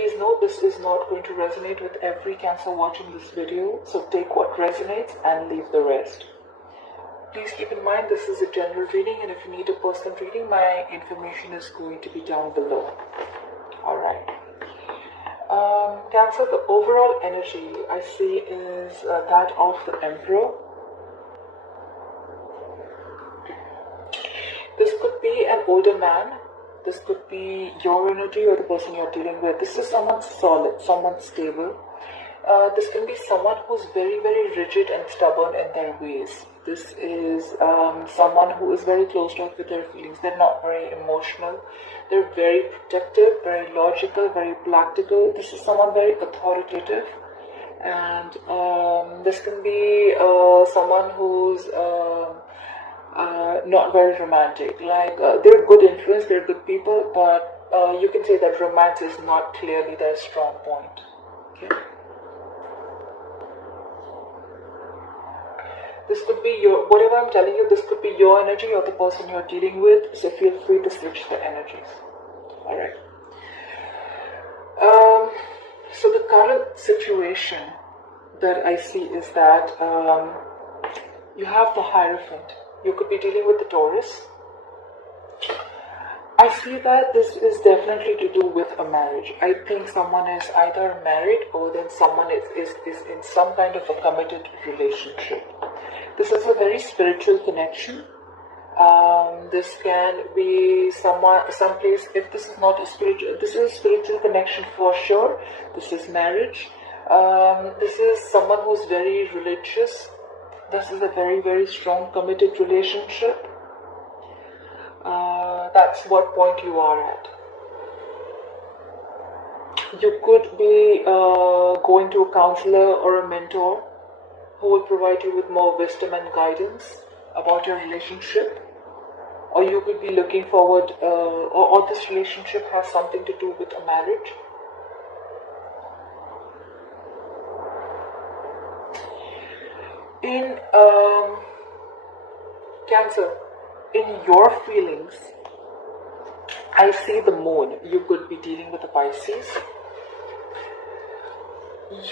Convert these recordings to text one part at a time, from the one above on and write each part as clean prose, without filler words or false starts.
please note, this is not going to resonate with every Cancer watching this video, so take what resonates and leave the rest. Please keep in mind this is a general reading, and if you need a personal reading, my information is going to be down below. Alright. Cancer, the overall energy I see is that of the Emperor. This could be an older man. This could be your energy or the person you're dealing with. This is someone solid, someone stable. This can be someone who's very, very rigid and stubborn in their ways. This is someone who is very closed off with their feelings. They're not very emotional. They're very protective, very logical, very practical. This is someone very authoritative. And this can be someone who's not very romantic. Like they're good influence, they're good people, but you can say that romance is not clearly their strong point. Okay. This could be your, whatever I'm telling you, this could be your energy or the person you're dealing with, so feel free to switch the energies. Alright. So the current situation that I see is that you have the Hierophant. You could be dealing with the Taurus. I see that this is definitely to do with a marriage. I think someone is either married or then someone is in some kind of a committed relationship. This is a very spiritual connection. This can be someplace, if this is not a spiritual, this is a spiritual connection for sure. This is marriage. This is someone who's very religious. This is a very, very strong committed relationship. That's what point you are at. You could be going to a counselor or a mentor who will provide you with more wisdom and guidance about your relationship. Or you could be looking forward, or this relationship has something to do with a marriage. In Cancer, in your feelings, I see the moon. You could be dealing with a Pisces.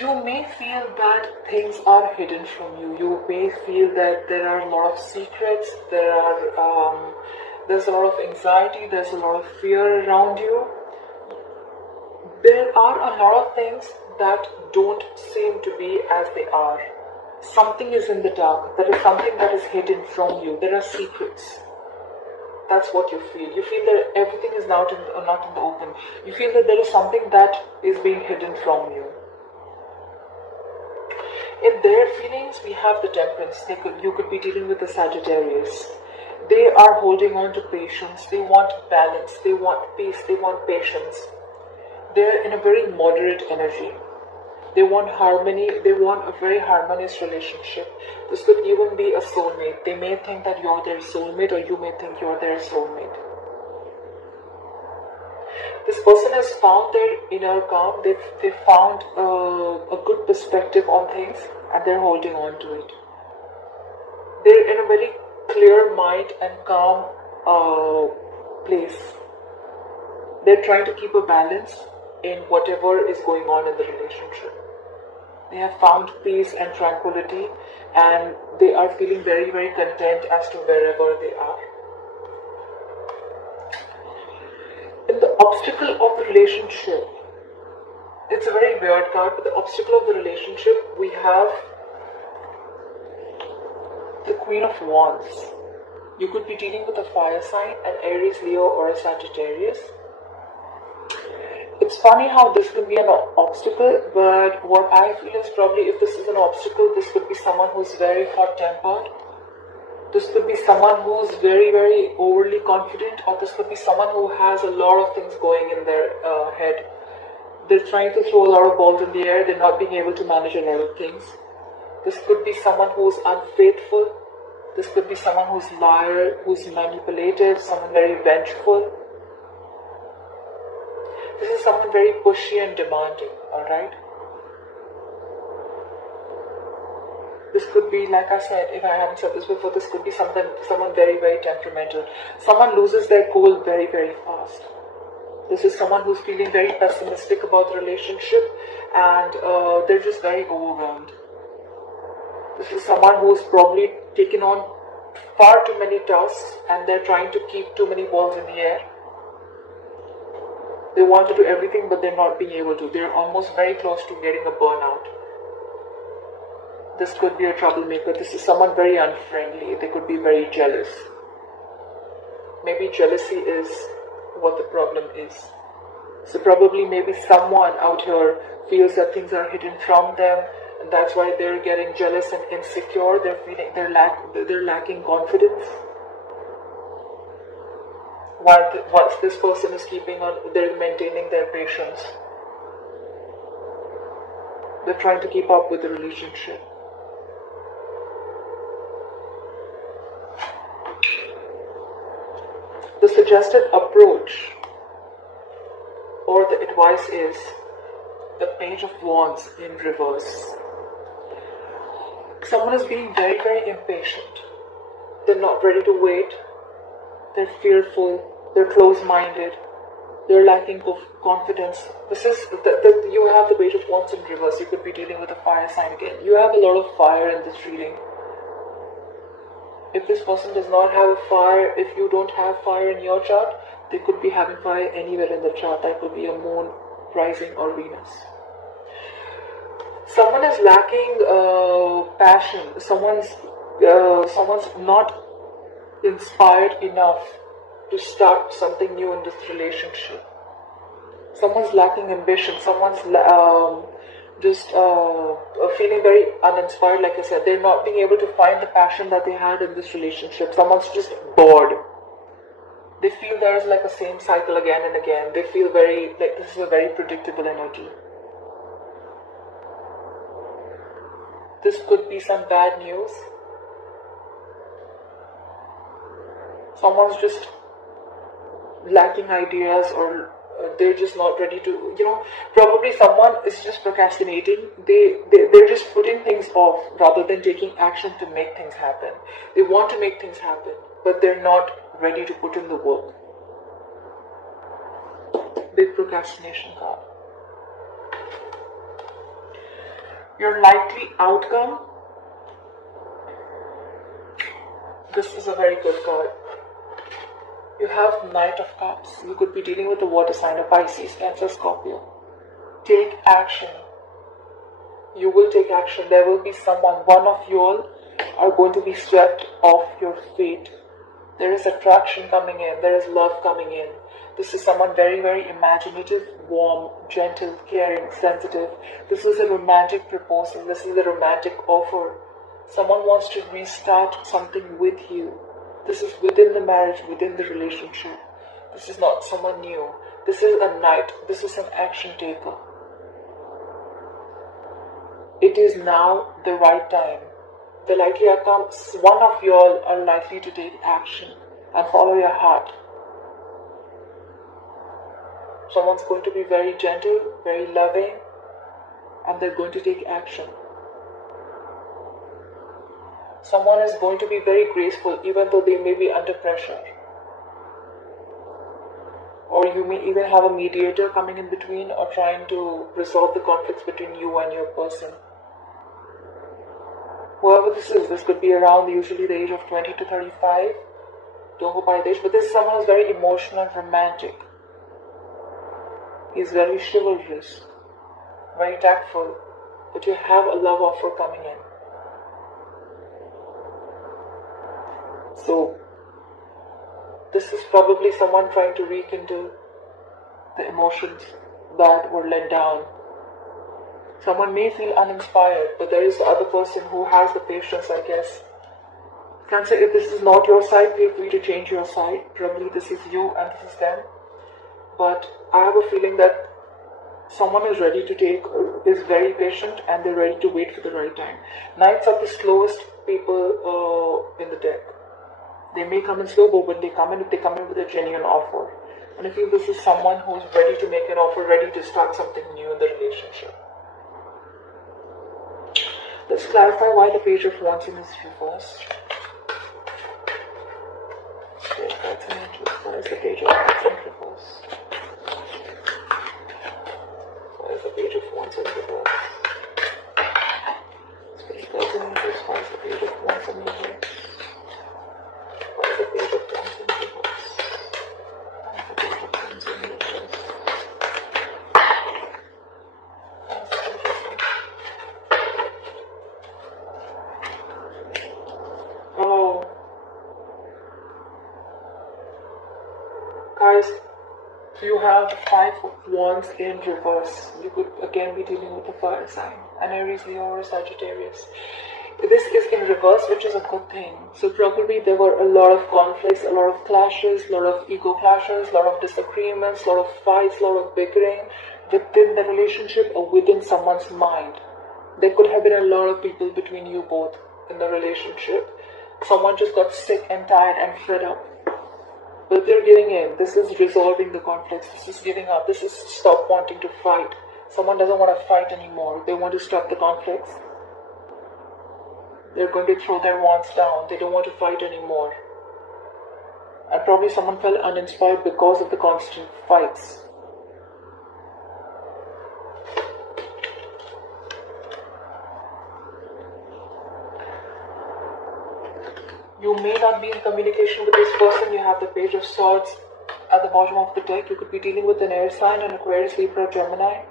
You may feel that things are hidden from you. You may feel that there are a lot of secrets. There's a lot of anxiety. There's a lot of fear around you. There are a lot of things that don't seem to be as they are. Something is in the dark. There is something that is hidden from you. There are secrets. That's what you feel. You feel that everything is not in the open. You feel that there is something that is being hidden from you. In their feelings, we have the Temperance. You could be dealing with the Sagittarius. They are holding on to patience. They want balance. They want peace. They want patience. They're in a very moderate energy. They want harmony. They want a very harmonious relationship. This could even be a soulmate. They may think that you're their soulmate, or you may think you're their soulmate. This person has found their inner calm. They've found a good perspective on things, and they're holding on to it. They're in a very clear mind and calm place. They're trying to keep a balance in whatever is going on in the relationship. They have found peace and tranquility, and they are feeling very, very content as to wherever they are. In the obstacle of the relationship, it's a very weird card, but the obstacle of the relationship, we have the Queen of Wands. You could be dealing with a fire sign, an Aries, Leo, or a Sagittarius. It's funny how this can be an obstacle, but what I feel is probably if this is an obstacle, this could be someone who's very hot-tempered. This could be someone who's very, very overly confident, or this could be someone who has a lot of things going in their head. They're trying to throw a lot of balls in the air, they're not being able to manage a lot of things. This could be someone who's unfaithful. This could be someone who's liar, who's manipulative, someone very vengeful. This is someone very pushy and demanding, alright? This could be, like I said, if I haven't said this before, this could be someone very, very temperamental. Someone loses their cool very, very fast. This is someone who's feeling very pessimistic about the relationship, and they're just very overwhelmed. This is someone who's probably taken on far too many tasks, and they're trying to keep too many balls in the air. They want to do everything, but they're not being able to. They're almost very close to getting a burnout. This could be a troublemaker. This is someone very unfriendly. They could be very jealous. Maybe jealousy is what the problem is. So probably maybe someone out here feels that things are hidden from them, and that's why they're getting jealous and insecure. They're feeling they're lacking confidence. While this person is they're maintaining their patience. They're trying to keep up with the relationship. The suggested approach or the advice is the Page of Wands in reverse. Someone is being very, very impatient. They're not ready to wait. They're fearful. They're close-minded. They're lacking confidence. This is you have the Page of Wands in reverse. You could be dealing with a fire sign again. You have a lot of fire in this reading. If this person does not have a fire, if you don't have fire in your chart, they could be having fire anywhere in the chart. That could be a moon, rising, or Venus. Someone is lacking passion. Someone's not inspired enough to start something new in this relationship. Someone's lacking ambition. Someone's feeling very uninspired. Like I said, they're not being able to find the passion that they had in this relationship. Someone's just bored. They feel there's like a same cycle again and again. They feel very like this is a very predictable energy. This could be some bad news. Someone's just lacking ideas, or they're just not ready to, probably someone is just procrastinating. They're just putting things off rather than taking action to make things happen. They want to make things happen, but they're not ready to put in the work. Big procrastination card. Your likely outcome. This is a very good card. You have Knight of Cups. You could be dealing with a water sign, a Pisces, Cancer, Scorpio. Take action. You will take action. There will be someone, one of you all are going to be swept off your fate. There is attraction coming in. There is love coming in. This is someone very, very imaginative, warm, gentle, caring, sensitive. This is a romantic proposal. This is a romantic offer. Someone wants to restart something with you. This is within the marriage, within the relationship. This is not someone new. This is a knight. This is an action taker. It is now the right time. The likely outcome, one of you all are likely to take action and follow your heart. Someone's going to be very gentle, very loving, and they're going to take action. Someone is going to be very graceful, even though they may be under pressure. Or you may even have a mediator coming in between or trying to resolve the conflicts between you and your person. Whoever this could be around usually the age of 20 to 35. Don't go by the age, but this is someone who's very emotional and romantic. He's very chivalrous, very tactful, but you have a love offer coming in. So, this is probably someone trying to rekindle the emotions that were let down. Someone may feel uninspired, but there is the other person who has the patience, I guess. Cancer, if this is not your side, feel free to change your side. Probably this is you and this is them. But I have a feeling that someone is ready to is very patient, and they're ready to wait for the right time. Knights are the slowest people in the deck. They may come in slow, but when they come in with a genuine offer. And I feel this is someone who's ready to make an offer, ready to start something new in the relationship. Let's clarify why the Page of Wands in is reversed. Okay, that's an interest. Why is the Page of Wands in reverse? guys, you have the Five of Wands in reverse. You could again be dealing with a fire sign, an Aries, Leo, or Sagittarius. This is in reverse, which is a good thing. So probably there were a lot of conflicts, a lot of clashes, a lot of ego clashes, a lot of disagreements, a lot of fights, a lot of bickering within the relationship or within someone's mind. There could have been a lot of people between you both in the relationship. Someone just got sick and tired and fed up. But they're giving in. This is resolving the conflicts. This is giving up. This is stop wanting to fight. Someone doesn't want to fight anymore. They want to stop the conflicts. They're going to throw their wands down. They don't want to fight anymore. And probably someone felt uninspired because of the constant fights. You may not be in communication with this person. You have the Page of Swords at the bottom of the deck. You could be dealing with an air sign, an Aquarius, Libra, Gemini.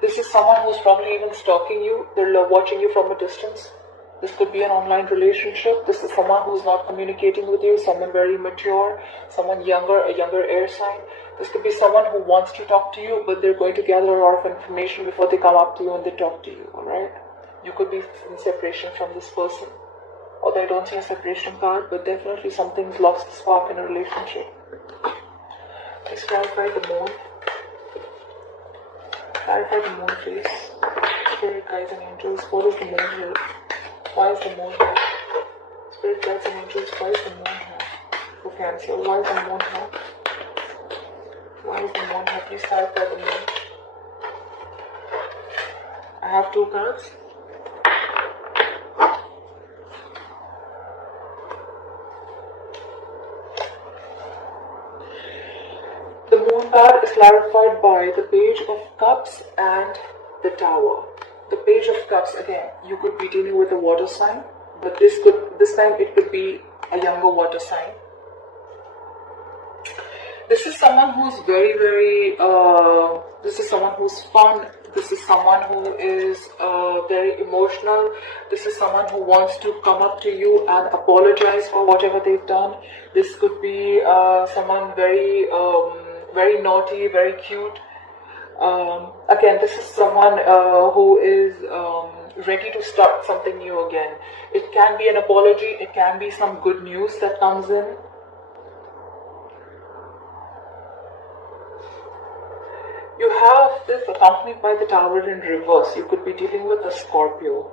This is someone who's probably even stalking you. They're watching you from a distance. This could be an online relationship. This is someone who's not communicating with you, someone very mature, someone younger, a younger air sign. This could be someone who wants to talk to you, but they're going to gather a lot of information before they come up to you and they talk to you, alright? You could be in separation from this person. Although I don't see a separation card, but definitely something's lost the spark in a relationship. Please clarify the moon. Clarify the moon, please. Spirit, guides and angels, what is the moon here? Why is the moon here? Spirit, guides and angels, why is the moon here? For Cancer, why is the moon here? Why is the moon here? Please clarify the moon. I have two cards. The moon card is clarified by the Page of Cups and the Tower. The Page of Cups, again, you could be dealing with a water sign, but this time it could be a younger water sign. This is someone who's very, this is someone who's fun. This is someone who is very emotional. This is someone who wants to come up to you and apologize for whatever they've done. This could be someone very naughty, very cute. Again, this is someone who is ready to start something new again. It can be an apology, it can be some good news that comes in. You have this accompanied by the Tower in reverse. You could be dealing with a Scorpio.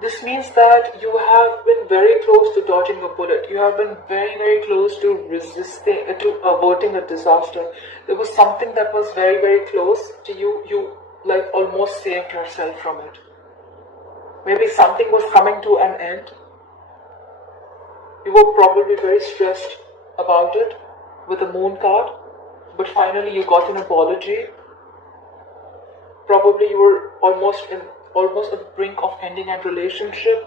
This means that you have been very close to dodging a bullet. You have been very, very close to resisting, to averting a disaster. There was something that was very, very close to you. You like almost saved yourself from it. Maybe something was coming to an end. You were probably very stressed about it with the Moon card, but finally you got an apology. Probably you were almost at the brink of ending a relationship,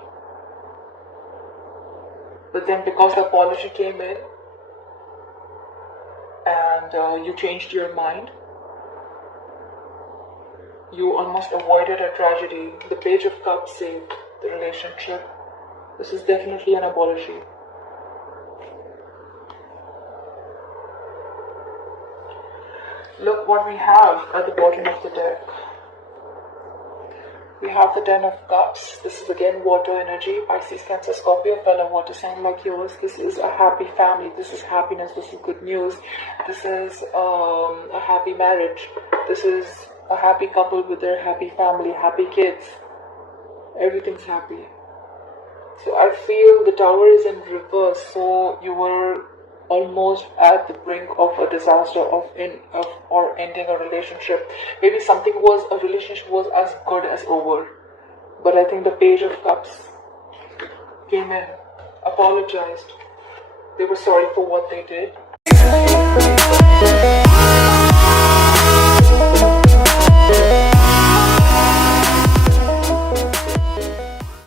but then because the apology came in and you changed your mind, you almost avoided a tragedy. The Page of Cups saved the relationship. This is definitely an apology. Look what we have at the bottom of the deck. We have the Ten of Cups. This is again water energy. Pisces, Cancer, Scorpio, fellow water sign like yours. This is a happy family. This is happiness. This is good news. This is a happy marriage. This is a happy couple with their happy family, happy kids. Everything's happy. So I feel the Tower is in reverse. So you were almost at the brink of a disaster or ending a relationship. Maybe a relationship was as good as over. But I think the Page of Cups came in, apologized. They were sorry for what they did.